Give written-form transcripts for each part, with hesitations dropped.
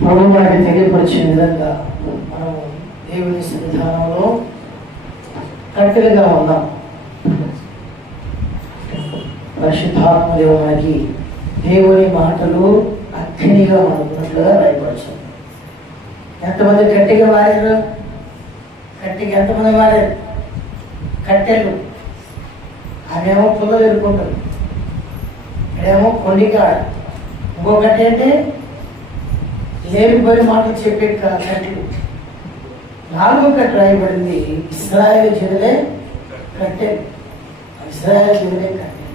ప్రభు వారికి తెలియపరిచిన విధంగా మనం దేవుని సన్నిధానంలో కట్టెలుగా ఉన్నాం. పరిశుద్ధాత్మ దేవునికి దేవుని మాటలు అగ్నిగా మనకున్నట్లుగా రాయపరచారు. ఎంతమంది గట్టిగా వాడారు? గట్టిగా ఎంతమంది వాడారు? కట్టెలు అదేమో పుల్లలు ఎదుర్కొంటారు, ఇక్కడేమో కొండికాడ. ఇంకొకటి అంటే లేనిపోయి మాటలు చెప్పే కట్టెలు. 4వ కట్ట రాయబడింది ఇశ్రాయేలు జనులే కట్టెలు. ఇశ్రాయేలు జనులే కట్టెలు.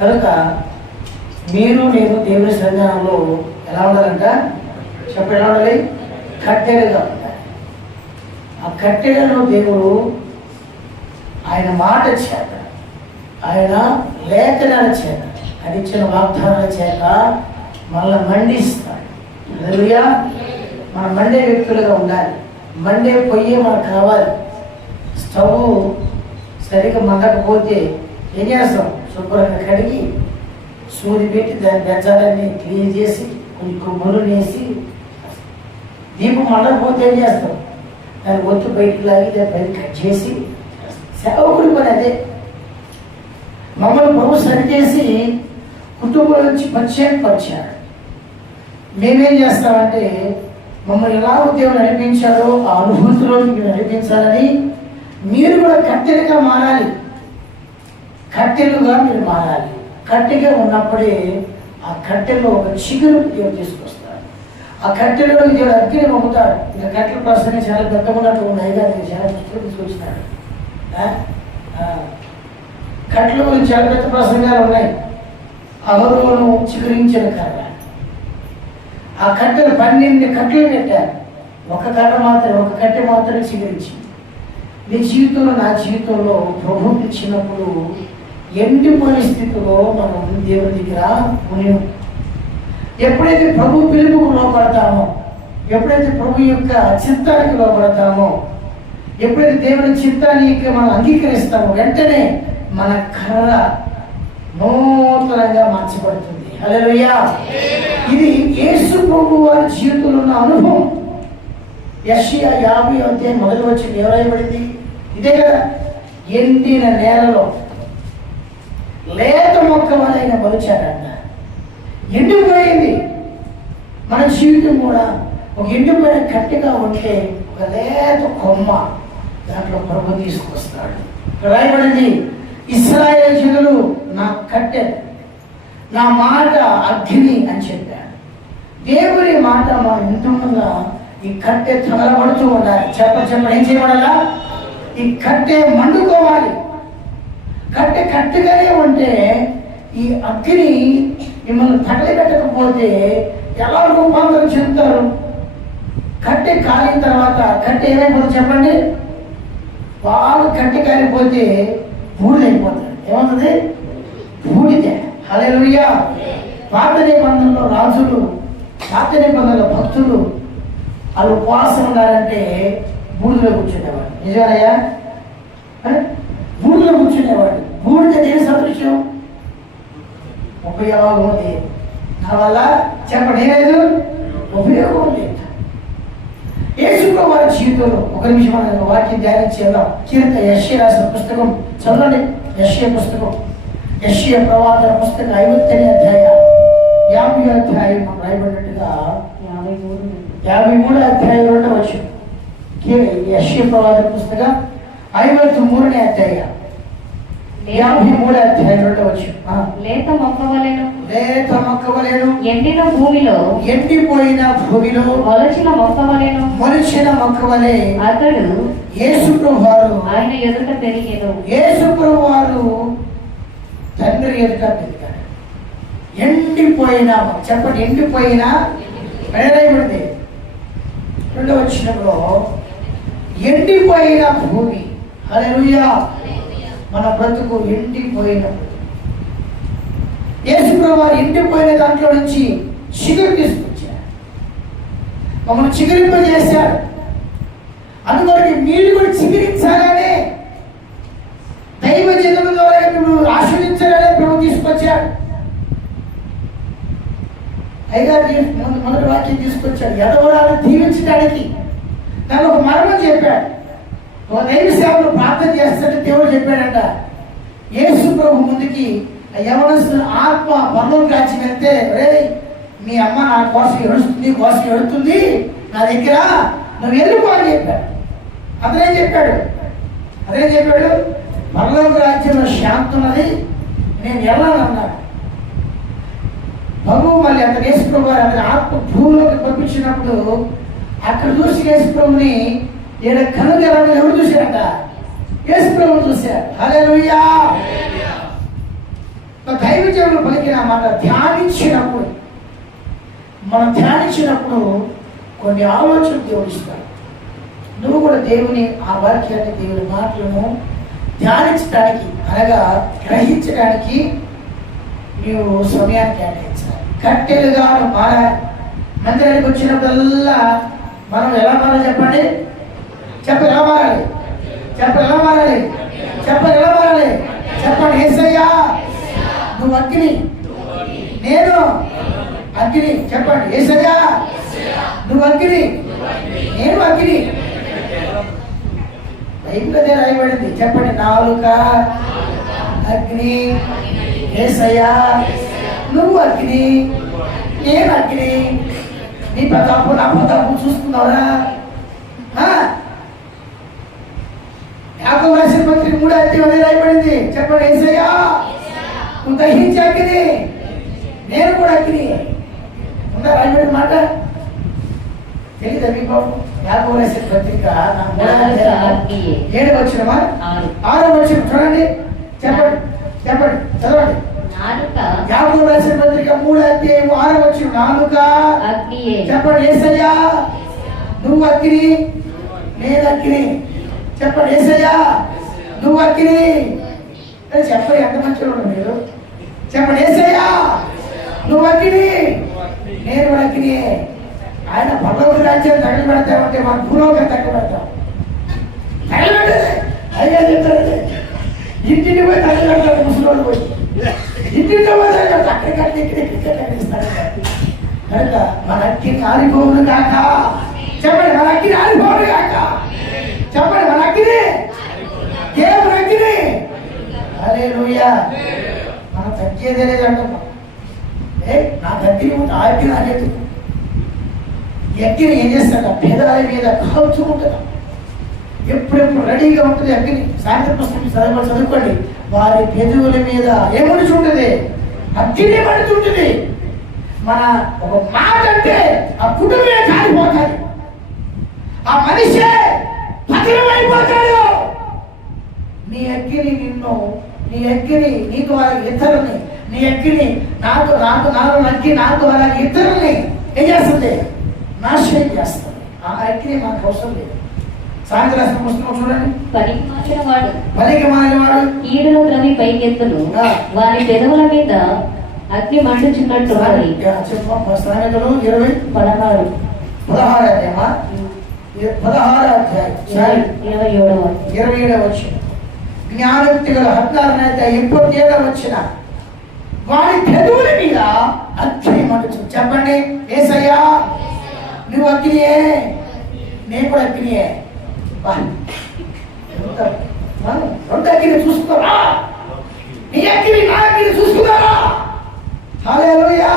కనుక మీరు నేను దేవుని సన్నిధానంలో ఎలా ఉండాలంట చెప్ప ఎలా ఉండాలి? కట్టెలుగా ఉండాలి. ఆ కట్టెలను దేవుడు ఆయన మాట చేత, ఆయన లేఖనాల చేత, అది ఇచ్చిన వాగ్దానాల చేత మనల్ని మండిస్తాడు. హల్లెలూయా. మనం మండే వ్యక్తులుగా ఉండాలి. మండే పొయ్యి మనకు కావాలి. స్టవ్ సరిగ్గా మండకపోతే ఏం చేస్తాం? శుభ్రంగా కడిగి సూది పెట్టి దాని బెజ్జాలన్నీ క్లీన్ చేసి కొంచెం కొమ్ములు వేసి, దీపం మండకపోతే ఏం చేస్తాం? దాన్ని ఒత్తు బయటికి లాగి దాన్ని బయట కట్ చేసి, సేవకుడి పని అదే. మమ్మల్ని ప్రభు సరిచేసి కుటుంబం నుంచి పరిచయాడు. మేమేం చేస్తామంటే మమ్మల్ని ఎలాగో దేవుడు నడిపించారో ఆ అనుభూతిలోకి మీరు నడిపించాలని మీరు కూడా కట్టెలుగా మారాలి. కట్టెలుగా మీరు మారాలి. కట్టెగా ఉన్నప్పుడే ఆ కట్టెలో ఒక చిగురు దేవుడు తీసుకొస్తాడు. ఆ కట్టెలో దేవుడు అగ్గిని పంపుతాడు. ఇంకా కట్టెల ప్రశ్న చాలా పెద్దగా ఉన్నట్టు ఉన్నాయి, కానీ చాలా పుస్తకం తీసుకొచ్చినాడు. కట్టెల గురించి చాలా పెద్ద ప్రసంగాలు ఉన్నాయి. అహరోను చిగురించిన కర్ర, ఆ కట్టెలు 12 కట్టెలు పెట్టారు. ఒక కట్టె మాత్రమే చిగురించింది. నీ జీవితంలో, నా జీవితంలో ప్రభువుకి ఇచ్చినప్పుడు ఎండిపోయిన స్థితిలో మనం దేవుని దగ్గర ఉన్నాం. ఎప్పుడైతే ప్రభు పిలుపుకు లోపడతామో, ఎప్పుడైతే ప్రభు యొక్క చిత్తానికి లోపడతామో, ఎప్పుడైతే దేవుని చిత్తానికి మనం అంగీకరిస్తామో, వెంటనే మన కర్ర నూతనంగా మార్చబడుతుంది. హల్లెలూయా. ఇది యేసు ప్రభు వారి జీవితంలో ఉన్న అనుభవం. యెషయా 50 అధ్యాయం మొదలు వచ్చి ఏమరాయబడింది? ఇదే కదా. ఎండిన నేలలో లేత మొక్క వలైన మలిచాడంట. ఎండిపోయింది. మన జీవితం కూడా ఒక ఎండిపోయిన కట్టెగా ఉంటే ఒక లేత కొమ్మ దాంట్లో ప్రభు తీసుకొస్తాడు. రాయబడింది, ఇశ్రాయేలు జనులు నా కట్టె, నా మాట అగ్ని అని చెప్పాడు. దేవుని మాట మనం ఇంతగా ఈ కట్టె తగలబడుతూ ఉండాలి. చెప్పండి ఏం చేయబడాలా? ఈ కట్టె మండుకోవాలి. కట్టెగానే ఉంటే ఈ అగ్ని మిమ్మల్ని తగలబెట్టకపోతే ఎలా రూపాంతరం చెందుతారు? కట్టె కాలిన తర్వాత కట్టె ఏమైపోతుంది చెప్పండి? బాగా కట్టె కాలిపోతే బూడిదైపోతాడు. ఏమవుతుంది? బూడిదే. హల్లెలూయా. పాత నిబంధనలో రాజులు, పాత నిబంధనలో భక్తులు వాళ్ళు ఉపవాసం ఉన్నారంటే బూడిదలో కూర్చునేవాడు. నిజమేనయ్యా? బూడిదలో కూర్చునేవాడు. బూడిద దేని సదృశ్యం? ఉపయోగం లేదు. నా వల్ల చెప్పండి ఏలేదు? ఉపయోగం లేదు. యేసు వారి జీవితంలో ఒక నిమిషం మనం వాక్యం ధ్యానించేద్దాం. యెషయా రాసిన పుస్తకం చదవండి. యెషయా పుస్తకం, యెషయా ప్రవాదన పుస్తకం 50వ అధ్యాయం 50వ అధ్యాయం రాయబడినట్టుగా 53వ అధ్యాయం 2వ వచనం. యెషయా ప్రవాదన పుస్తకం 53వ అధ్యాయం 53వ అధ్యాయం 2వ వచనం. లేత మొక్కవలెను ఎండిన భూమిలో, ఎండిపోయిన భూమిలో మొలచిన మొక్క వలె అతడు యేసు ప్రభువారు ఆయన ఎదుట పెరిగెను. యేసు ప్రభువారు తండ్రి ఎదుట పెరిగాడు. ఎండిపోయిన చెప్పండి, ఎండిపోయిన పెరగబడింది. 2వ వచనంలో ఎండిపోయిన భూమి. హల్లెలూయా. మన బ్రతుకు ఎండిపోయిన, యేసు ప్రభువారు ఎండిపోయిన దాంట్లో నుంచి చిగురు తీసుకొచ్చారు. మమ్మల్ని చిగురింపజేశాడు. అందువరకు మీరు కూడా చిగురించాలనే దైవ జనుల ద్వారా ఆశ్రయించాలనే ప్రభు తీసుకొచ్చాడు. అయ్యగారు మొదటి వాక్యం తీసుకొచ్చాడు. ఎదవరాలు దీవించడానికి తను ఒక మర్మం చెప్పాడు. ఒక దైవ సేవలు ప్రార్థన చేస్తుంటే దేవుడు చెప్పాడంట, యేసు ప్రభు ముందుకి యవనస్తుల ఆత్మ పరలోకి రాజ్యం వెళ్తే, రే మీ అమ్మ నా కోసం ఏడుస్తుంది, నీ కోసం ఏడుతుంది, నా దగ్గర నువ్వు వెళ్ళిపో అని చెప్పాడు. అతనేం చెప్పాడు పరలోక రాజ్యంలో శాంతి ఉన్నది, నేను వెళ్ళాలన్నాడు. ప్రభు మళ్ళీ అతను యేసు ప్రభు అతని ఆత్మ భూమిలోకి పంపించినప్పుడు అక్కడ చూసి యేసు ప్రభుని ఈయన కనుక ఎవరు చూశారట? యేసు ప్రభుని చూశారు. హల్లెలూయా. దైవజనులు పలికిన మాట మనం ధ్యానించినప్పుడు కొన్ని ఆలోచనలు దేవుడు ఇస్తాడు. నువ్వు కూడా దేవుని ఆ వాక్యాన్ని, దేవుని మాటలను ధ్యానించడానికి అనగా గ్రహించడానికి నీవు సమయాన్ని కేటాయించాలి. కట్టెలుగా మారాలి. మందిరానికి వచ్చినప్పుడల్లా మనం ఎలా మారాలి చెప్పండి? ఎలా మారాలి? చెప్పండి. యేసయ్యా నువ్వు అగ్ని, నేను అగ్ని. చెప్పండి. యేసయ్యా నువ్వు అగ్ని, నేను అగ్ని. బైబిల్లోనే రాయబడింది. చెప్పండి. నాలుక అగ్ని, యేసయ్యా నువ్వు అగ్ని, నేను అగ్ని. నీ ప్రతాపం నా ప్రతాపం చూసుకున్నావురా? యాకోబు రాసిన పత్రిక 3:8 రాయబడింది. చెప్పండి. యేసయ్యా నువ్వు దహించే అగ్ని, నేను కూడా అగ్ని. ఉందా రాయబడిన మాట? తెలీదా మీకు? యాకోబు రాసిన పత్రిక 7వ వచనమా 6వ వచనం చూడండి. చెప్పండి చదవండి. యాకోబు రాసిన పత్రిక 3:6వ వచనం. నాలుక చెప్పండి. యేసయ్యా నువ్వు అగ్ని, నేను అగ్ని. చెప్పండి. యేసయ్యా నువ్వు అగ్ని. చెప్పండి. ఎంత మంచిగా మీరు చెప్పండి. యేసయ్యా నువ్వు అగ్ని, నేను అగ్ని. ఆయన పర్లోక రాజ్యాన్ని తగలు పెడతామంటే మన భూలోకం తగ్గ పెడతాం. అయ్యా చెప్తారు, ఇంటిని పోయి తగలు పెడతాడు. ముసలోడు పోయి ఇంటితో పోయి తగ్గ అక్కడికంటే ఇక్కడ తగ్గిస్తాడు. కనుక మన అగ్ని ఆరిపోవును కాక. చెప్పండి. మన అగ్ని ఆరిపోవును కాక. చెప్పండి. మన అగ్ని దేవుని అగ్ని. హల్లెలూయా. మనం తగ్గేదే లేదంటున్నాం. నా దగ్గర ఉంటే ఆ అగ్ని నాకేది. ఈ అగ్ని ఏం చేస్తాడు? పేదవారి మీద కాల్చు ఉంటుంది. ఎప్పుడెప్పుడు రెడీగా ఉంటుంది అగ్ని. సాయంత్రం పుస్తకం చదువుకోండి. వారి పెదవుల మీద ఏమనిచి ఉంటుంది? అగ్ని పడుతుంటుంది. మన ఒక మాట అంటే ఆ కుటుంబమే కాలిపోతాడు, ఆ మనిషే పతనమైపోతాడు. నీ అగ్ని నిన్ను, నీ అగ్ని నీ ద్వారా ఇతరుల్ని, నీ అగ్ని నాతో నాలో నగ్గి నా ద్వారా ఇతరుల్ని ఏం చేస్తుంది? నాశనం చేస్తుంది. ఆ అగ్ని మనకు అవసరం లేదు. సాయంత్రం పుస్తకం చూడండి. పలికి మారినవాడు ఈడులో ద్రవి పైకెత్తును, వారి పెదవుల మీద అగ్ని మండుచున్నట్టు. చెప్పమ్మా. సామెతలు 16 అధ్యాయమా? 16వ అధ్యాయం 27వ వచనం. జ్ఞానయుక్తి గల 17వ వచనం. వారి పెదవుల మీద అగ్ని మండుచు. చెప్పండి. యేసయ్యా నువ్వు అగ్నియే, నేను కూడా అగ్నియే. రెండు అగ్ని చూసుకున్నారా? నీ అగ్ని నా అగ్ని చూసుకున్నారా? హల్లెలూయా.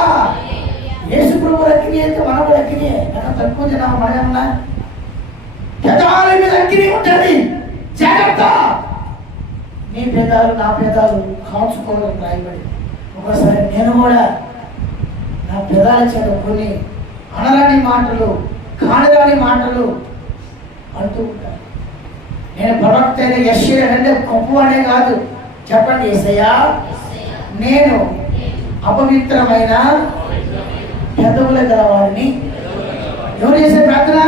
యేసు ప్రభు అగ్ని అయితే మనం కూడా అగ్నియే. మనం తక్కువ జనాభా మనమన్నా పెదాల మీద అగ్ని ఉంటుంది. జాగ్రత్త. నీ పెదాలు నా పెదాలు కాల్చుకోవాలని రాయబడి. ఒకసారి నేను కూడా నా పెదాల చేత కొన్ని అనరాని మాటలు, కానరాని మాటలు అంటూ ఉంటాను. నేను ప్రవక్త అయిన యెషయా అంటే గొప్పవాడే కాదు. చెప్పండి. యేసయ్యా నేను అపవిత్రమైన పెదవుల గలవాడిని. ఎవరు చేసే ప్రార్థన?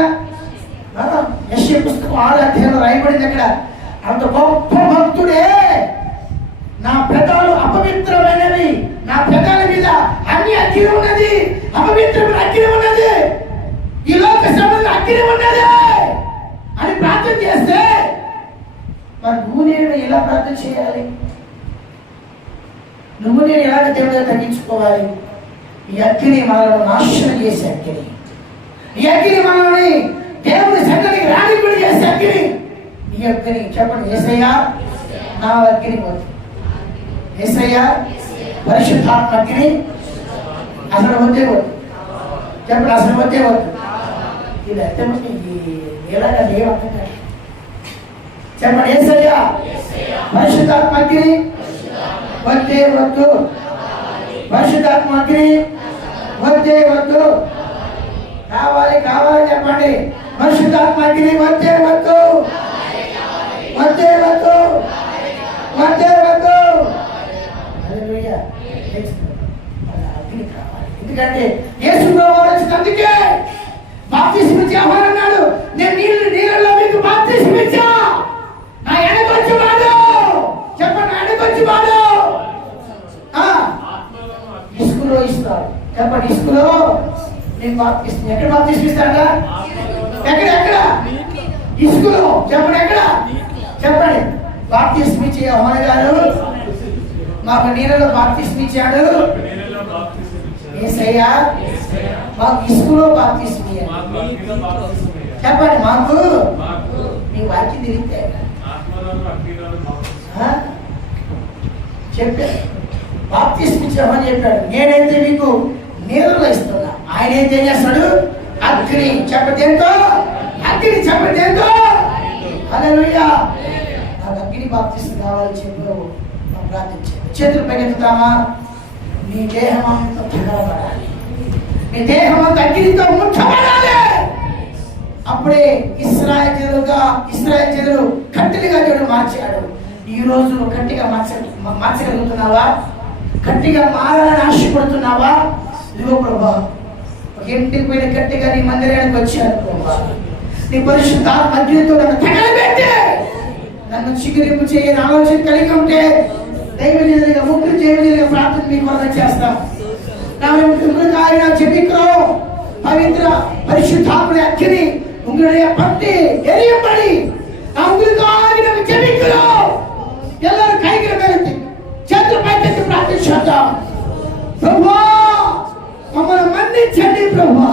యెషయా పుస్తకం 6వ అధ్యాయంలో రాయబడింది. అక్కడ అంత గొప్ప భక్తుడే, నా పెదాలు అపవిత్రమైనవి, నా పెదాల మీద అన్ని అగ్ని ఉన్నది, అపవిత్రమైన అగ్ని ఉన్నది, ఈ లోక సంబంధం అగ్ని ఉన్నది అని ప్రార్థన చేస్తే మరి నువ్వు నేను ఎలా ప్రార్థన చేయాలి? నువ్వు నేను ఎలాగ దేవుడిగా తగ్గించుకోవాలి? ఈ అగ్ని మనల్ని నాశనం చేసే అగ్ని, ఈ అగ్ని మనల్ని దేవుని సన్నిధికి రానివ్వని చేసే అగ్ని. ఈ అగ్ని చెప్పండి, యేసయ్యా నా అగ్ని వద్దు, యేసయ్యా పరిశుద్ధాత్మ అగ్ని అసలు వద్దే వద్దు. చెప్పండి, అసలు వద్దే వద్దు. ఇది అర్థమైంది, ఎలాగ లేవర్థం. చెప్పండి, యేసయ్యా పరిశుద్ధాత్మ అగ్ని వద్దే వద్దు, పరిశుద్ధాత్మ అగ్ని వద్దే వద్దు. కావాలి కావాలి చెప్పండి, పరిశుద్ధాత్మ అగ్ని వద్దే వద్దు, వద్దే వద్దు, వద్దే వద్దు. హల్లెలూయా. అగ్ని కావాలి. ఎందుకంటే యేసు ప్రభువు వచ్చినందుకే బాప్తిస్మం ఇచ్చే యోహాను అన్నాడు, నేను నీళ్ళలో మీకు బాప్తిస్మం ఇచ్చా, నా వెనకొచ్చి వాడు, చెప్పండి, నా వెనకొచ్చి వాడు ఇసుకలో ఇస్తాడు. చెప్పండి, ఇసుకలో నేను బాప్తిస్మం. ఎక్కడ బాప్తిస్మం ఇస్తాడా? ఎక్కడ ఎక్కడ? ఇసుకలో. చెప్పండి, ఎక్కడ? చెప్పండి. బాప్తిస్మం ఇచ్చే యోహాను గారు మాకు నీళ్ళలో బాప్తిస్మం ఇచ్చాడు. యేసయ్యా మాకు ఇసుకలో బాప్తిస్మం ఇయ్యండి. చెప్పండి, మాకు నీ వాక్యం తిరిగితే చెప్పాడు. బాప్తిస్మం ఇచ్చామని చెప్పాడు. నేనైతే మీకు నీళ్ళలో ఇస్తున్నా, ఆయన అయితే ఏం చేస్తాడు? అగ్ని. చెప్పదేంటో అగ్ని, చెప్పదేంటో. హల్లెలూయా. నాకు అగ్ని బాప్తిస్మం కావాలని చెప్పు ప్రార్థించాడు. చేతులు పైకెత్తుతామా? నీ దేహం అంతా తగలబడాలి, నీ దేహం అంతా అగ్నితో ముట్టబడాలి. అప్పుడే ఇశ్రాయేలు జనులు కట్టెలుగా దేవుడు మార్చాడు. ఈ రోజు కట్టిగా మార్చగలుగుతున్నావా? కట్టిగా మారాలని ఆశపడుతున్నావా? ఇదిగో ప్రభా, ఇంటికి పోయిన కట్టిగా నీ మందిరానికి వచ్చాను ప్రభా, నీ పరిశుద్ధ అగ్నితో నన్ను తగలబెట్టి నన్ను చిగురింపు చేయని ఆలోచన కలిగి ఉంటే దైవజనులుగా ముగ్గురు జైవజనులుగా ప్రార్థన మీ కొరకు చేస్తాం. ఆయన చెబిక్రో పవిత్ర పరిశుద్ధాత్మ అగ్ని ఉంగుడే పట్టి ఎరియబడి ఆ ఉంగుతో ఆగిన చెబిక్రో ಎಲ್ಲರೂ ಕೈಗೆ ಮೇಲೆ చేతులు పైకెత్తి ప్రార్థించేద్దాం. ప్రభువా మమ్మల్ని మన్నించండి ప్రభువా.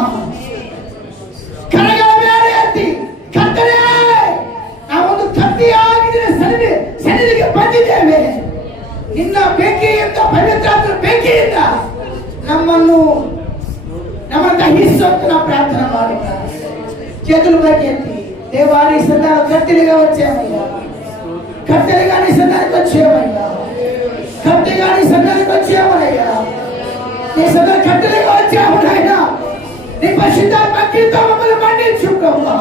కరగల ಮೇಲೆ ಎತ್ತಿ ಕರ್ತನೇ ನಾವು ಒಂದು ಕತ್ತಿಯಾಗಿದ್ದರೆ ಸನ್ನಿಧಿಗೆ ಬಂದಿದ್ದೇವೆ. ನಿನ್ನ ಬೆಂಕಿಯಿಂದ ಪವಿತ್ರಾತ್ಮ ಬೆಂಕಿಯಿಂದ ನಮ್ಮನ್ನು ದಹಿಸೋಕೆ ನಾವು ಪ್ರಾರ್ಥನೆ ಮಾಡೋಣ. చేతులు పైకెత్తి దేవాని సన్నిధిలో కత్తిగా వచ్చామయ్యా, కట్టెలుగా నీ సన్నిధికి వచ్చామయ్యా, కట్టెగా నీ సన్నిధికి వచ్చామయ్యా, నీ సన్నిధి కట్టెలుగా వచ్చాము నాయనా. నీ పరిశుద్ధాత్మ అగ్నితో మమ్మల్ని మండించు ప్రభువా.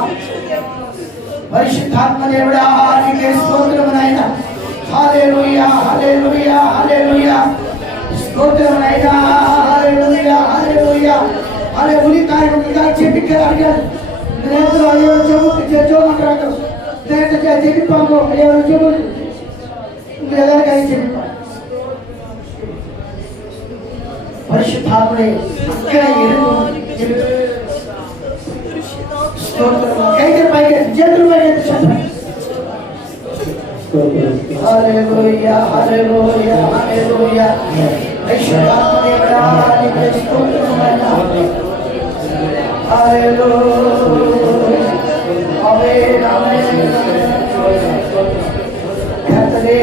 పరిశుద్ధాత్మ దేవుడా నీకే స్తోత్రము నాయనా. హల్లెలూయా, హల్లెలూయా, హల్లెలూయా. స్తోత్రము నాయనా. హల్లెలూయా, హల్లెలూయా. అరే ఉలి కార్యముగా చెప్పికారు నేను అయ్యో జోమంటారు నేను చెప్పిపాను అయ్యో జోమ ఎలాగై చెప్పిపా. పరిశుద్ధాత్మనే ఇక్కడ ఎరుగు స్తోత్రము. కైకి పైకి చేతులు పైకి చెప్పండి. హల్లెలూయా, హల్లెలూయా, హల్లెలూయా. పరిశుద్ధాత్మనే నీకే స్తోత్రము నాయనా. హల్లెలూయా, ఆమేన్, ఆమేన్. కర్తనే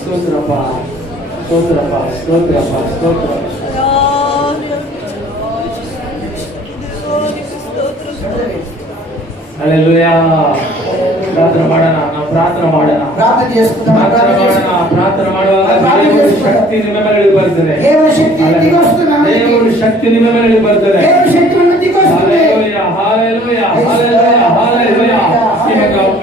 స్తోత్రపా, స్తోత్రపా, స్తోత్రపా, స్తోత్ర. హల్లెలూయా. ప్రార్థన ಮಾಡೋಣ, ನಾವು ಪ್ರಾರ್ಥನೆ ಮಾಡೋಣ, ಪ್ರಾರ್ಥನೆ చేసుకుందాం. ಪ್ರಾರ್ಥನೆ ಮಾಡುವಾಗ ದೇವರ ಶಕ್ತಿ ನಿಮ್ಮ ಮೇಲೆ ಇಳಿದು ಬರ್ತದೆ. ದೇವರ ಶಕ್ತಿ ದಿಗೋಸ್ತುನ ದೇವರ ಶಕ್ತಿ ನಿಮ್ಮ ಮೇಲೆ ಇಳಿದು ಬರ್ತದೆ. ದೇವರ ಶಕ್ತಿ ನಿಮ್ಮ ದಿಗೋಸ್ತುನೆ. ಹల్లೆಲೂಯಾ, ಹಲ್ಲೆಲೂಯಾ, ಹಲ್ಲೆಲೂಯಾ, ಹಲ್ಲೆಲೂಯಾ.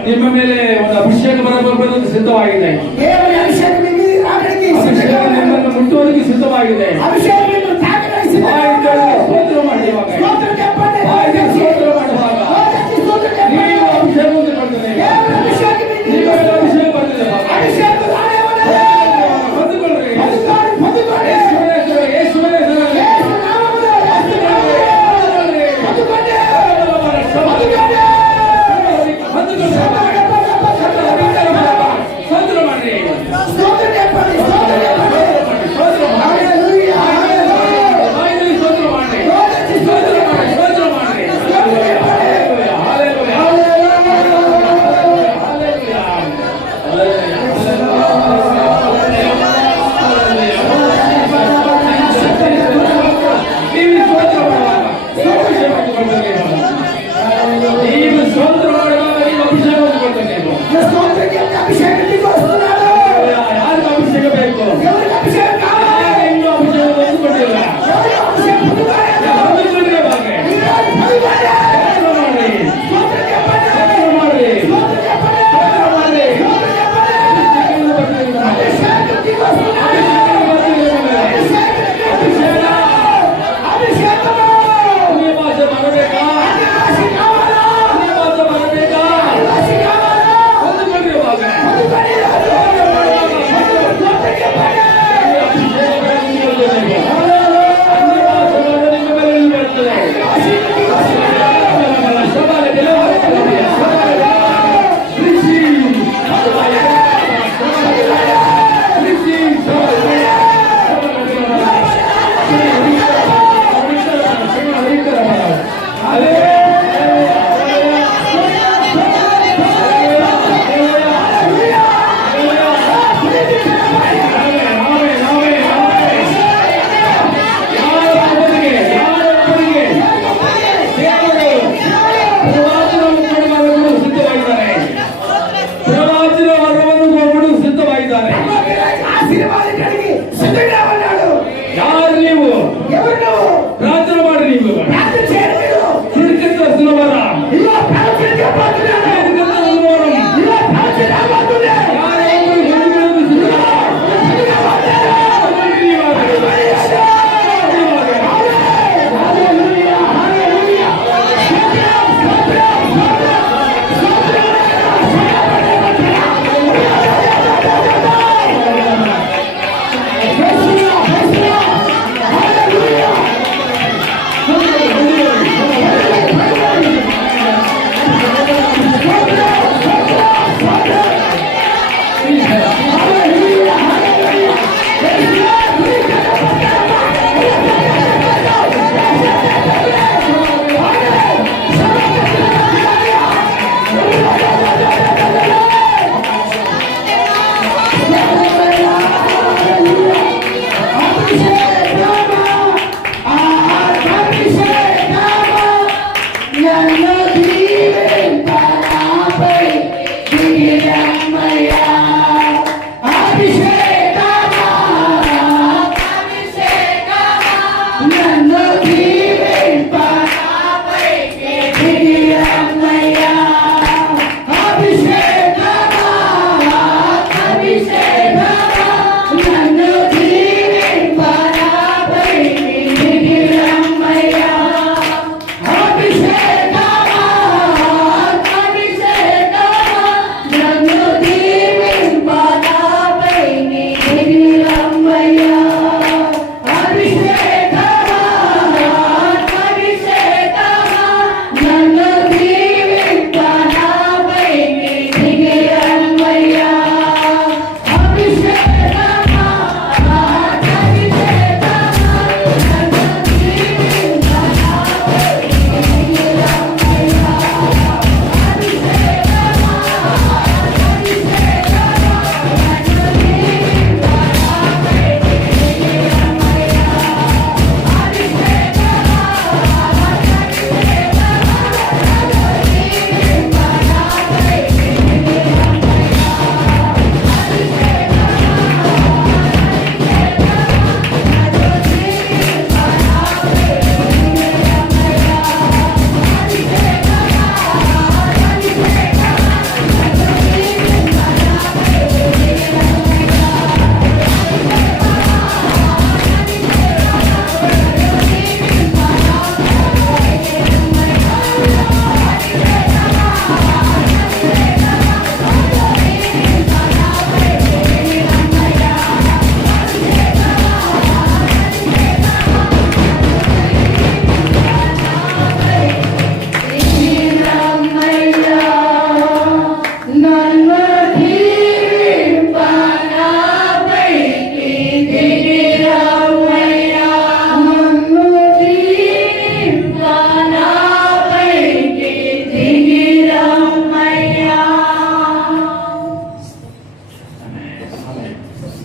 ನಿಮ್ಮ ಮೇಲೆ ಒಂದು ಅಭಿಷೇಕ ಬರಬಹುದು, ಸಿದ್ಧವಾಗಿದೆ. ದೇವರ ಅಭಿಷೇಕ ನಿಮಗೆ ರಾಗಡಿಗೆ ಸಿದ್ಧವಾಗಿದೆ, ನಿಮ್ಮನ್ನು ಮುಟ್ಟುವುದಕ್ಕೆ ಸಿದ್ಧವಾಗಿದೆ. ಅಭಿಷೇಕ ನಿಮ್ಮನ್ನು ತಾಕడానికి ಸಿದ್ಧವಾಗಿದೆ. ಸ್ತೋತ್ರ ಮಾಡಿ ಇವಾಗ, ಸ್ತೋತ್ರ చెప్పండి. ಸ್ತೋತ್ರ ಮಾಡುವಾಗ ನೀವು ಅಭಿಷೇಕ ಹೊಂದಿಕೊಳ್ಳುತ್ತೀರಿ. ದೇವರ ಅಭಿಷೇಕ ನೀವು ಅಭಿಷೇಕ ಬರ್ತದೆ. ಅಭಿಷೇಕ ರಾಯವನೇ ಹೊಂದಿಕೊಳ್ಳ್ರಿ, ಹೊಂದಿಕೊಳ್ಳಿ. ಯೇಸುವಿನ ಹೆಸರಲ್ಲಿ ಯೇಸು ನಾಮದಲ್ಲಿ ಹೊಂದಿಕೊಳ್ಳಿ, ಹೊಂದಿಕೊಳ್ಳಿ. ಸ್ತೋತ್ರ ಮಾಡಿ. ఆశీర్వాదానికి అడిగి సిద్ధంగా ఉన్నాడు. ಯಾರು ನೀವು? ఎవరు నువ్వు? ಪ್ರಾರ್ಥನೆ ಮಾಡಿ ನೀವು. ప్రార్థన చేయండి మీరు. చిరుకత్త సులభర. ఇదిగో ప్రార్థన చేయబోతున్నాను. చిరుకత్త సులభర. ఇదిగో ప్రార్థన చేయబోతున్నాను.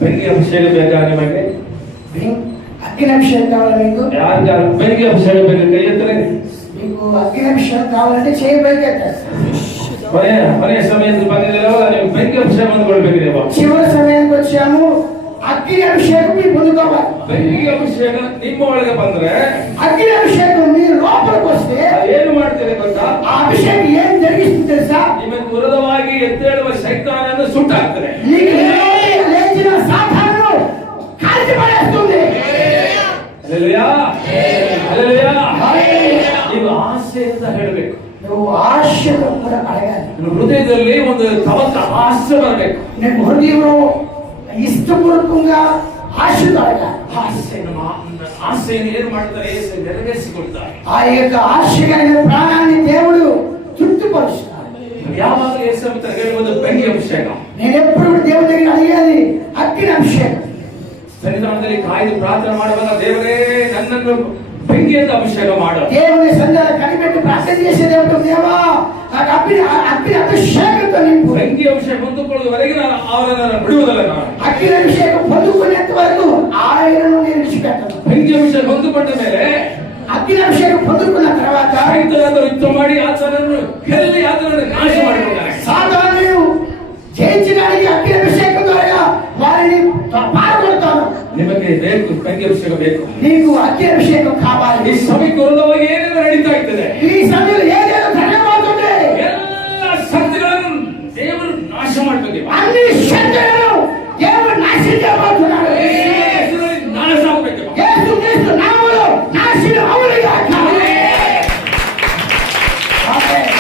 ಬೆಂಕಿ ಅಭಿಷೇಕ ಬೇಕಾ ನಿಮಗೆ? అగ్ని అభిషేకం కావాలి మీకు? ಯಾರು ಬೆಂಕಿ ಅಭಿಷೇಕ ಬೇಕು? ಕೈ ಎತ್ತರೆ. మీకు అగ్ని అభిషేకం కావాలంటే చేయబోయేట ಮನೆಯ ಸಮಯದಲ್ಲಿ ಬಂದಿದ್ದೀರಲ್ಲ, ನೀವು ಬೆಂಕಿ ಅಭಿಷೇಕ ಹೊಂದ್ಕೊಳ್ಬೇಕ್ರಿ. చివరి సమయానికి వచ్చాము. అగ్ని అభిషేకం మీరు పొందుకోవాలి. ಬೆಂಕಿ ಅಭಿಷೇಕ ನಿಮ್ಮ ಒಳಗೆ ಬಂದ್ರೆ, అగ్ని అభిషేకం మీరు లోపలికి వస్తే ಏನು ಮಾಡ್ತೀರಿ ಗೊತ್ತಾ? ఆ అభిషేకం ఏం జరిగిస్తుంది తెలుసా? ನಿಮ್ಮ ವಿರೋಧವಾಗಿ ಎದ್ದೇಳುವ ಸೈತಾನನ್ನು ಸುಟ್ಟಾಕ್ತಾರೆ. నీకు లేచిన సాతాను కాల్చి పడేస్తుంది. హల్లెలూయా, హల్లెలూయా. ನೀವು ಆಸೆಯಿಂದ ಹೇಳಬೇಕು. నువ్వు ఆశతో కూడా అడగాలి. హృదయದಲ್ಲಿ ಒಂದು ತವಕ ಆಸೆ ಬರಬೇಕು. నేను హృదయంలో ఇష్టపూర్వకంగా ఆశతో అడగాలి. ఆశను ఏం ಮಾಡ್ತಾರೆ? నెరవేర్చుకుంటారు. ఆ యొక్క ఆశ కలిగిన ప్రాణాన్ని దేవుడు తృప్తిపరుస్తాడు. ಯಾವಾಗಲೂ ಯೇಸು ಹೇಳುವುದು ಬೆಂಕಿ ಅಭಿಷೇಕ. నేను ఎప్పుడు దేవుని దగ్గర అడిగేది అగ్ని అభిషేకం. ಸನ್ನಿಧಾನದಲ್ಲಿ ಕಾಯ್ದು ಪ್ರಾರ್ಥನೆ ಮಾಡುವಾಗ, ದೇವರೇ ನನ್ನನ್ನು ಬೆಂಕಿಯಿಂದ ಅಭಿಷೇಕ ಮಾಡು. దేవుని సన్నిధిలో కనిపెట్టి ప్రార్థన చేసేది ఏమిటో, దేవా నాకు అగ్ని అభిషేకంతో నింపు. ಬೆಂಕಿ ಅಭಿಷೇಕ ಹೊಂದಿಕೊಳ್ಳುವವರೆಗೆ ನಾನು ಅವರನ್ನು ಬಿಡುವುದಿಲ್ಲ. ನಾನು అగ్ని అభిషేకం పొందుకునేంత వరకు ఆయనను నేను విడిచిపెట్టను. ಬೆಂಕಿ ಅಭಿಷೇಕ ಹೊಂದಿಕೊಂಡ ಮೇಲೆ, అగ్ని అభిషేకం పొందుకున్న తర్వాత ಸೈತಾನನು ಯುದ್ಧ ಮಾಡಿ ಆತನನ್ನು ಗೆಲ್ಲಿ ಆತನನ್ನು ನಾಶ ಮಾಡಿಬಿಡ್ತಾನೆ. సాతానును జయించడానికి అగ్ని అభిషేకం ద్వారా వారిని ನಿಮಗೆ ಬೇಕು ಬೆಂಕಿ ಅಭಿಷೇಕ ಬೇಕು. నీకు అగ్ని అభిషేకం కావాలి. ಈ ಸಭೆಗೆ ವಿರೋಧವಾಗಿ ಏನೇನು ನಡೀತಾ ಇರ್ತದೆ, ఈ సమయంలో ఏదేదో జరగబోతుంది, ಎಲ್ಲ ಶಕ್ತಿಗಳನ್ನು ದೇವರು ನಾಶ ಮಾಡಬೇಕು. అన్ని శక్తులను దేవుడు నాశనం చేయబోతున్నాడు. ನಾಶ ಆಗಬೇಕು. యేసుక్రీస్తు నామములో నాశనం అవునుగాక. ఆమేన్ ఆమేన్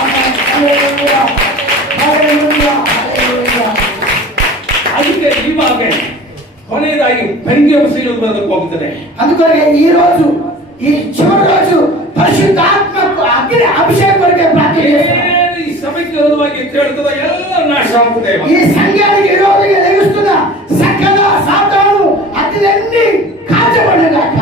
ఆమేన్ హల్లెలూయా హల్లెలూయా హల్లెలూయా. ಅದಕ್ಕೆ ಇವಾಗ ಕೊನೆಯದಾಗಿ ಬೆಂಕಿ ಅಭಿಷೇಕ ಬರೋದಕ್ಕೆ ಹೋಗ್ತದೆ. అందుకొరకే ఈ రోజు ఈ చివరి రోజు పరిశుద్ధాత్మకు అగ్ని అభిషేకం కొరకే ప్రార్థన చేస్తాం. ಈ ಸಭೆಗೆ ವಿರೋಧವಾಗಿ ಹೇಳ್ತದೆ ಎಲ್ಲ ನಾಶ ಆಗ್ತದೆ. ఈ సంఘానికి విరోధంగా లెగుస్తున్న సకల సాతాను అగ్నిలన్నీ కాల్చబడుగాక.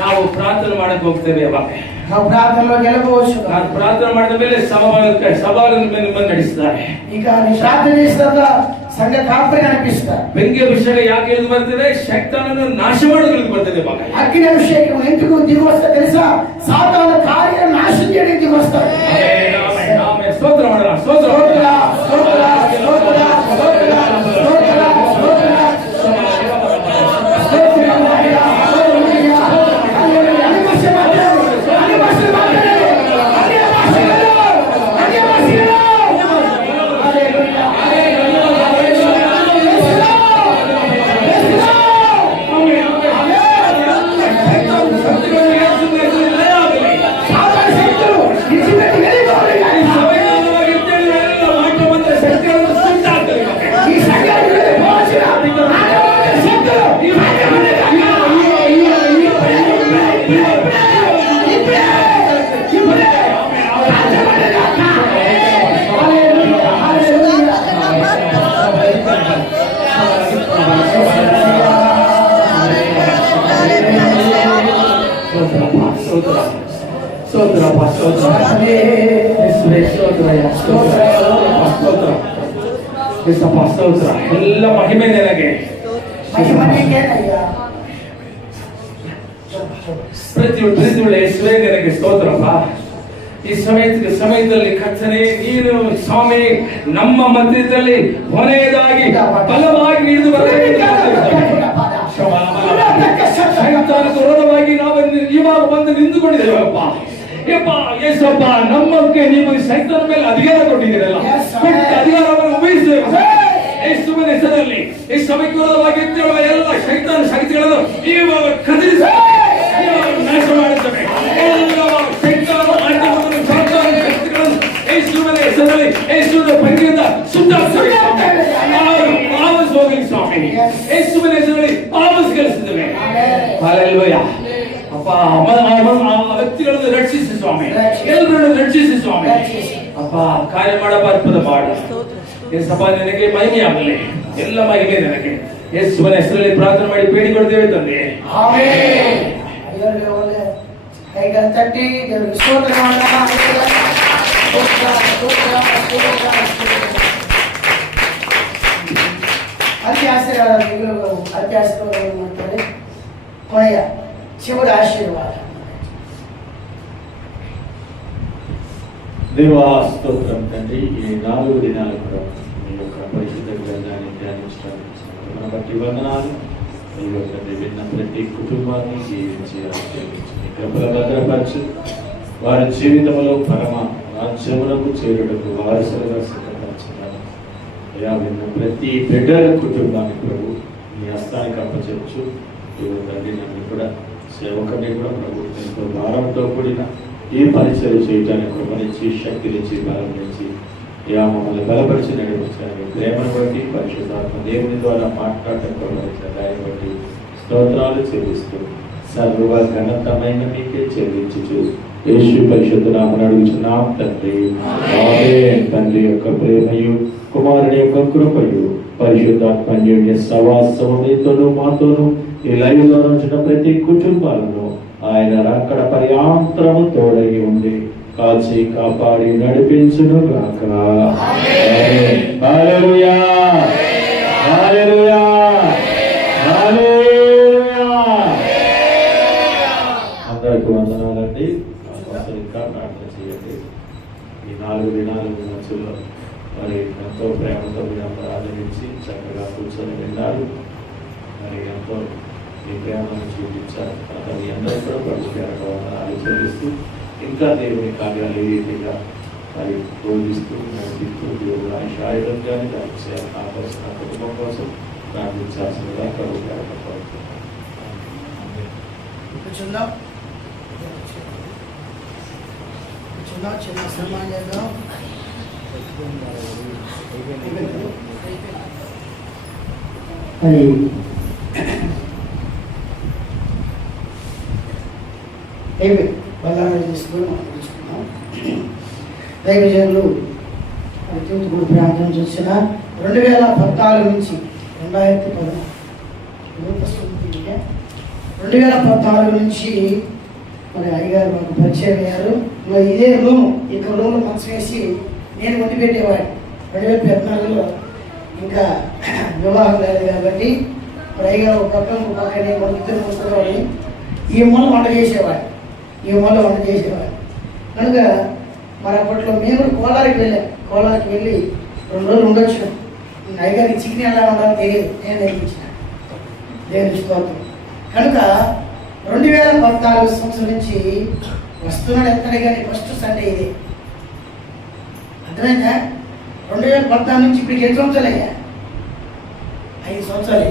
ನಾವು ಪ್ರಾರ್ಥನೆ ಮಾಡಕ್ಕೆ ಹೋಗ್ತೇವೆ. ಅವಾಗ ನಾವು ಪ್ರಾರ್ಥనలో గెలవచ్చు. ನಾನು ಪ್ರಾರ್ಥನೆ ಮಾಡಿದ ಮೇಲೆ ಸಭಾವನ್ನು ನಡೆಸ್ತಾರೆ. ಈಗ ನೀವು ಪ್ರಾರ್ಥನೆ చేసినాక సంఘ కాపరి అనిపిస్తారు. ಬೆಂಕಿ ಅಭಿಷೇಕ ಯಾಕೆ ಇಳಿದು ಬರ್ತದೆ? ಶಕ್ತನನ್ನು ನಾಶ ಮಾಡೋದ್ರಲ್ಲಿ ಬರ್ತದೆ. ಮಗ అగ్ని అభిషేకం ఎందుకు దిగి వస్తా తెలుసా? సాతాను కార్యం నాశనం చేయడానికి దిగి వస్తాడు. స్తోత్ర ಮಾಡೋಣ. స్తోత్ర స్తోత్ర స్తోత్ర స్తోత్ర స్తోత్ర స్తోత్ర ಎಲ್ಲ ಮಹಿಮೆ ನಿನಗೆ. ಪ್ರತಿಯೊಳ್ಳೆ ಯೇಸುವೇ ನಿನಗೆ ಸ್ತೋತ್ರಪ್ಪ. ಈ ಸಮಯದಲ್ಲಿ ಕರ್ತನೇ ನೀನು ಸ್ವಾಮಿ ನಮ್ಮ ಮಧ್ಯದಲ್ಲಿ ಕೊನೆಯದಾಗಿ ಬಲವಾಗಿ ಇಳಿದು ಬರಬೇಕು. ವಿರೋಧವಾಗಿ ನಾವು ಇವಾಗ ಬಂದು ನಿಂತುಕೊಂಡಿದ್ದೇವಪ್ಪ. ಯೇಸಪ್ಪ ನಮ್ಮಕ್ಕೆ ನೀವು ಸೈತಾನ ಮೇಲೆ ಅಧಿಕಾರ ಕೊಟ್ಟಿದ್ದೀರಲ್ಲ, ಅಧಿಕಾರವನ್ನು ಉಪಯೋಗಿಸಬೇಕು. ಯೇಸುವಿನ ಹೆಸರಲ್ಲಿ ಈ ಸಭೆಗೆ ವಿರೋಧವಾಗಿ ಎಲ್ಲ ಸೈತಾನ ಶಕ್ತಿಗಳನ್ನು ಇವಾಗ ಕದಲಿಸಿ ನಾಶ ಮಾಡುತ್ತವೆ. ಎಲ್ಲ ಸೈತಾನ ಶಕ್ತಿಗಳನ್ನು ಯೇಸುವಿನ ಹೆಸರಲ್ಲಿ ಯೇಸುವಿನ ಬೆಂಕಿಯಿಂದ ಸುಟ್ಟಾಕ್ತವೆ. ವಾಪಸ್ ಹೋಗಲಿ ಸ್ವಾಮಿ. ಯೇಸುವಿನ ಹೆಸರಲ್ಲಿ ವಾಪಸ್ ಗಳಿಸಿದ್ದೇವೆ. ಹಲ್ಲೆಲೂಯಾ. ಅಪ್ಪ ಆ ವ್ಯಕ್ತಿಗಳನ್ನು ರಕ್ಷಿಸಿ ಸ್ವಾಮಿ, ಎಲ್ಲರನ್ನು ರಕ್ಷಿಸಿ ಸ್ವಾಮಿ. ಅಪ್ಪ ಕಾರ್ಯ ಮಾಡಬಾರ್ದು ಮಾಡು. ಯೇಸಪ್ಪ ನಿನಗೆ ಮಹಿಮೆ ಆಗಲಿ, ಎಲ್ಲ ಮಹಿಮೆ ನನಗೆ. ಯೇಸುವಿನ ಹೆಸರಲ್ಲಿ ಪ್ರಾರ್ಥನೆ ಮಾಡಿ ಬೇಡಿಕೊಳ್ತೇವೆ ತಂದೆ. ಆಮೆನ್. ಕೈಗಳ ತಟ್ಟಿ ದೇವರಿಗೆ ಸ್ತೋತ್ರ ಮಾಡೋಣ. ಅತ್ಯಾಶೀರ್ವಾದ ಮಾಡ್ತಾರೆ. ಕೊನೆಯ చివరి ఆశీర్వాదం. దేవా స్తోత్రం తండ్రి. ఈ 4 దినాలు కూడా మీ యొక్క పరిశుద్ధ గ్రంథాన్ని ధ్యానించడానికి బట్టి వందనాలు. మీ యొక్క విభిన్న ప్రతి కుటుంబాన్ని జీవించి ఆశీర్వదించి మీ కృపలో భద్రపరచు. వారి జీవితంలో పరమ రాజ్యములకు చేరుటకు వారసులుగా సిద్ధపరచున్నాను. అయా విన్న ప్రతి బిడ్డల కుటుంబాన్ని ప్రభు మీ హస్తానికి అప్పచెప్పు. తండ్రి నన్ను కూడా సేవకుని కూడా ప్రభు ఎంతో భారంతో కూడిన ఈ పరిచయం చేయడానికి కృపనిచ్చి, శక్తినిచ్చి, బలమిచ్చి మమ్మల్ని బలపరిచి నడిపించారు. ప్రేమను బట్టి పరిశుద్ధాత్మ దేవుని ద్వారా మాట్లాడటం కృపనిచ్చారు. దాన్ని బట్టి స్తోత్రాలు చెల్లిస్తూ సర్వ ఘనతమైన మీకే చెల్లించు యేసు పరిశుద్ధ నామమున అడుగుచున్నాం తండ్రి. ఆమేన్. తండ్రి యొక్క ప్రేమయు కుమారుని యొక్క కృపయు పరిశుద్ధాత్మ అన్యోన్య సహవాసము మీతోను మాతోను ఈ లైవ్ లో ఉంచిన ప్రతి కుటుంబాలను ఆయన అక్కడ పర్యాంతరము తోడై ఉండి కాచి కాపాడి నడిపించును గాక. హల్లెలూయా హల్లెలూయా హల్లెలూయా. ఈ 4 దినాలు మధ్యలో మరి ఎంతో ప్రేమతో మీరు అందరూ ఆదరించి చక్కగా కూర్చొని విన్నారు. మరి ఎంతో మీ ప్రేమను చూపించారు. తర్వాత మీ అందరూ కూడా ప్రభుత్వ వందనాలు చెల్లిస్తూ ఇంకా దేవుని కార్యాలు ఏ రీతిగా మరి బోధిస్తూ నడిపిస్తూ దేవుడు ఆయుధంగానే దానికి సేవ కావాల్సిన కుటుంబం కోసం ప్రార్థించాల్సిందిగా ప్రభుత్వ కూర్చుందాం. చిన్న సన్మానం చేద్దాం. అది బలాన్ని తీసుకొని మనం తెలుసుకున్నాం. దైవజనులు తూతుకూరు ప్రాంతం నుంచి వచ్చిన 2014 నుంచి 2014 నుంచి మరి అయ్యగారు మాకు పరిచయం అయ్యారు. ఇదే రూము, ఇక్కడ రూమ్లో మంచం వేసి నేను వండి పెట్టేవాడిని. 2014లో ఇంకా వివాహం లేదు కాబట్టి మరి అయ్యగారు ఒక పక్క నేను ఇద్దరు ముట్టుకోవాలి. ఈ మూల వంట చేసేవాడు, కనుక మరి అప్పట్లో మేము కోలారికి వెళ్ళాం. కోలారికి వెళ్ళి 2 రోజులు ఉండొచ్చు. అయ్యగారికి చికెన్ ఎలా ఉండాలో తెలియదు, నేను నేర్పించిన దేవుని స్తోత్రం. కనుక 2014 సంవత్సరం నుంచి వస్తున్నాడు ఎక్కడ కానీ ఫస్ట్ సండే ఇది. అర్థమైందా? 2014 నుంచి ఇప్పటికి 7 సంవత్సరాలు అయ్యా, 5 సంవత్సరాలు.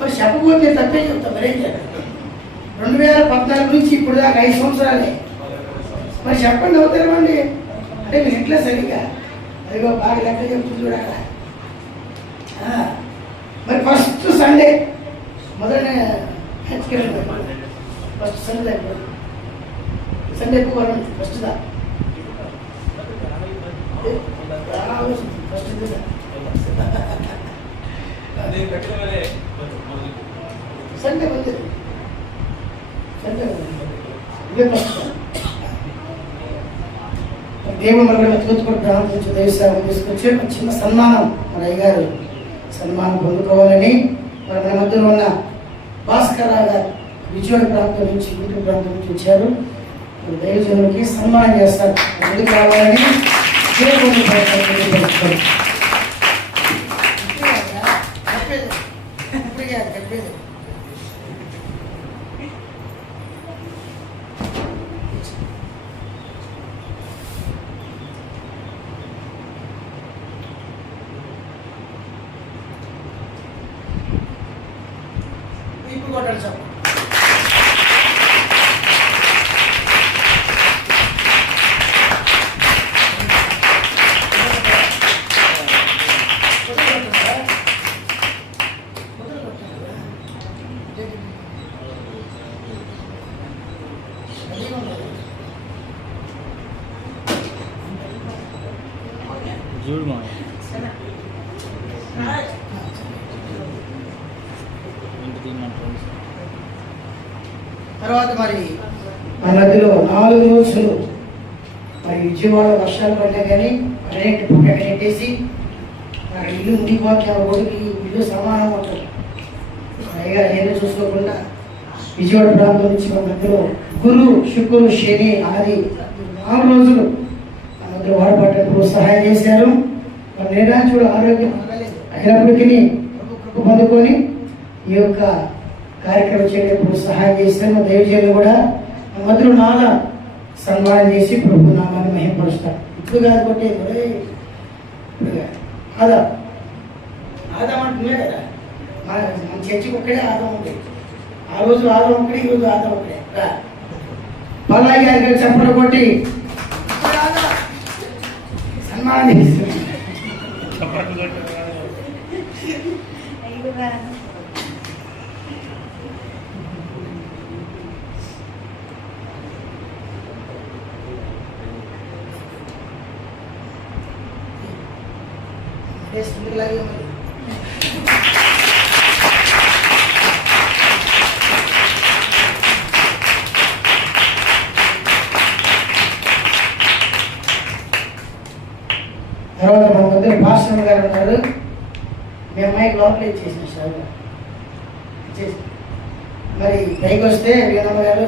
మరి చెప్పబోతే తప్పే చెప్తా, మరేం చెప్పాలి. 2014 నుంచి ఇప్పుడు దాకా 5 సంవత్సరాలే. మరి చెప్పండి, అవుతారండి అంటే మీరు ఇంట్లో సరిగ్గా అదిగో బాగా లెక్క చెప్తుంది చూడాల. మరి ఫస్ట్ సండే మొదలనే ఫస్ట్ సండే ఎక్కువ ఫస్ట్ దా ఫస్ట్ సండే ಬಂದಿದೆ సండే ఇదే ఫస్ట్. దేవుడు మన తూతుకూరు ప్రాంతం నుంచి దేవసేవ తీసుకొచ్చి చిన్న సన్మానం మన అయ్యగారు సన్మానం పొందుకోవాలని మన మధ్యలో ఉన్న భాస్కర్ రావు గారు విజయవాడ ప్రాంతం నుంచి గుంటూరు ప్రాంతం నుంచి వచ్చారు. దైవజనులకి సన్మానం చేస్తారు. ముందుకు రావాలని ఇప్పుడు కొట్టాలి సార్. తర్వాత మరి మన మధ్యలో 4 రోజులు మరి విజయవాడ వర్షాలు పడ్డా కానీ కరెంట్ పక్కన పెట్టేసి మరి ఇల్లు ఉండిపోతే ఒకటికి ఇల్లు సమానం ఉంటుంది. పైగా ఏదో చూసుకోకుండా విజయవాడ ప్రాంతం నుంచి మన మధ్యలో గురు శుక్రు శని ఆది 4 రోజులు మన మధ్యలో వాడపడ్డప్పుడు సహాయం చేశారు. మన నిర్ణయించుడు ఆరోగ్యం అయినప్పటికీ పొందుకొని ఈ యొక్క కార్యక్రమం చేయడానికి సహాయం చేస్తాను. దైవజనులు కూడా మన మధ్యలో నాలా సన్మానం చేసి ప్రభు నామాన్ని మహిమపరుస్తారు. ఇప్పుడు కాదు కొట్టేది ఆదా అంటున్నాయి కదా, మన చర్చికి ఒక్కడే ఆదాం ఉంటుంది. ఆ రోజు ఆదాం ఒక్కడే, ఈ రోజు ఆదాం ఒక్కడే. పల్లాయి గారికి చెప్పడం కొట్టి సన్మానం చేస్తారు. లాగే తర్వాత మన మధ్య పాస్టర్ గారు ఉన్నారు. మీ అమ్మాయికి లోపల ఇచ్చేసిన సార్ ఇచ్చేసి మరి పైకి వస్తే వీణమ్మ గారు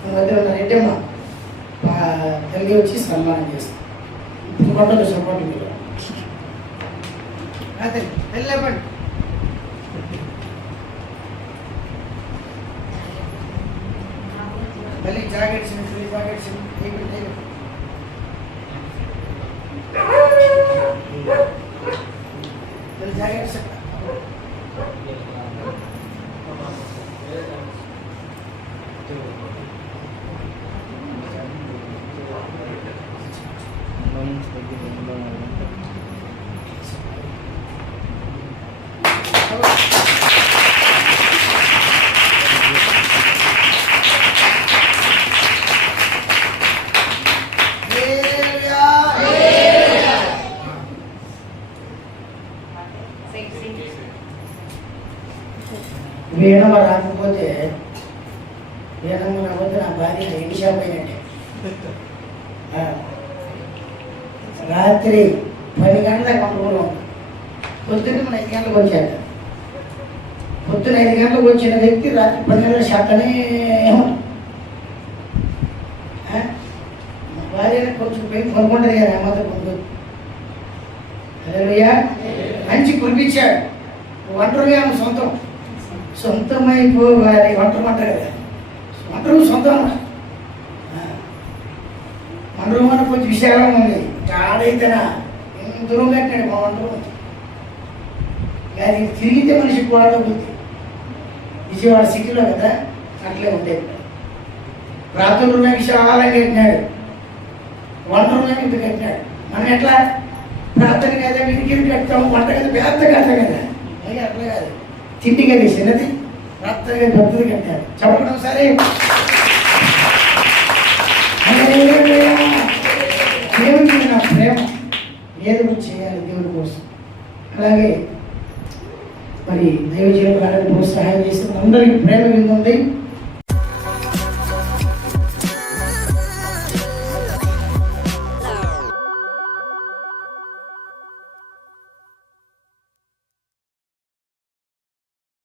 మన మధ్య ఉన్న రెడ్డమ్మ తల్లి వచ్చి సన్మానం చేస్తాం. ఇప్పుడు కొట్టదు సపోర్ట్ మీరు వెళ్ళపండి. మళ్ళీ జాకెట్స్ ఫుల్ జాకెట్స్ జాకెట్స్ వీణమ్మ రాకపోతే నా భార్య ఇంటి షాప్ అయినట్టే. రాత్రి 10 గంటలకు వండుకోవడం ఉంటుంది. పొద్దున్న 5 గంటలకు వచ్చాక పొద్దున్న 5 గంటలకు వచ్చిన వ్యక్తి రాత్రి 10 గంటల షాప్లోనే మా భార్య కొంచెం పోయి కొనుక్కుంటుంది కదా అమ్మతో కొనుక్కు. అదేయ్యా మంచి కురిపించాడు. ఒంటరిగా సొంతమైపోవాలి. ఒంటరి అంటారు కదా, ఒంటరి సొంతం. ఒంటరి మన కొంచెం విశాలంగా ఉంది. ఆడైతేనా దూరం కట్టాడు మా ఒంటరి. అది తిరిగితే మనిషి కూడా ఉంది. విజయవాడ సిటీలో కదా అట్లే ఉండేది. రాత్రులు విశాలంగా కట్టినాడు, ఒంటరిగా ఇంత కట్టినాడు. మనం ఎట్లా ప్రార్థన కదా వీరికి కడతాము, వంట కదా పెద్ద కథ కదా. అట్లా కాదు, తిండి కదా చిన్నది, ప్రార్థనగా పెద్దది కట్టాడు. చెప్పడం సరే దేవుడికి నా ప్రేమ ఏదో చేయాలి దేవుడి కోసం. అలాగే మరి దైవజీవులకు ప్రోత్సాహం చేసి అందరికీ ప్రేమ ఉంది.